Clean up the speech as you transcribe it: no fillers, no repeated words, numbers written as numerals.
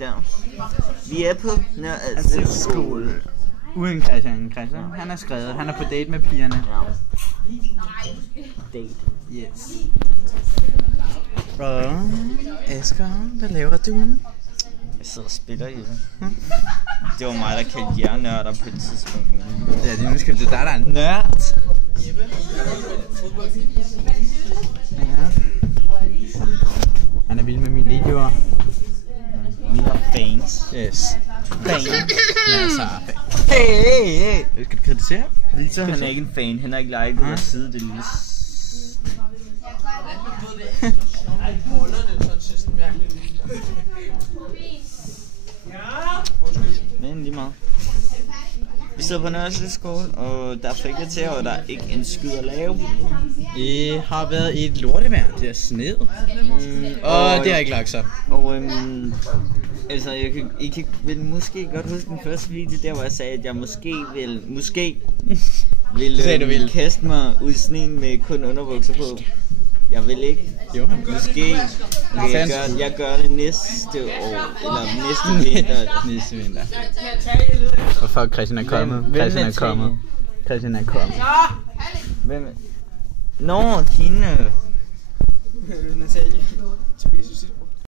Der. Vi er på Nørre skole. Uden Christian. Han er skrevet. Han er på date med pigerne. Ja. Date. Yes. Og Asger, hvad laver du? Jeg sidder og spiller i det. Det var mig, der kaldte jer nørder på et tidspunkt. Ja, det er nu skal det der er en nørd. Ja. Han er vild med mine videoer. Vi har fans. Yes. Fans. Masser af fans. Hey. Skal du kritisere? Victor, han er ikke en fan. Han har ikke liket at sidde det lille. Men lige meget. Vi sidder på Nørre skole, og der er frikvarter, og der er ikke en skid at lave. Det har været et lortevejr. Det er sned. Og det har ikke lagt sig. Og altså, I kan vel måske godt huske den første video, der hvor jeg sagde, at jeg måske ville kaste mig ud i sneen med kun underbukser på. Jeg vil ikke. Jo. Måske. Jeg gør det næste år. Eller næste vinter. Næste vinter. Og fuck, Christian er kommet. Christian er kommet. Hvem? Nå, hende. Natalie.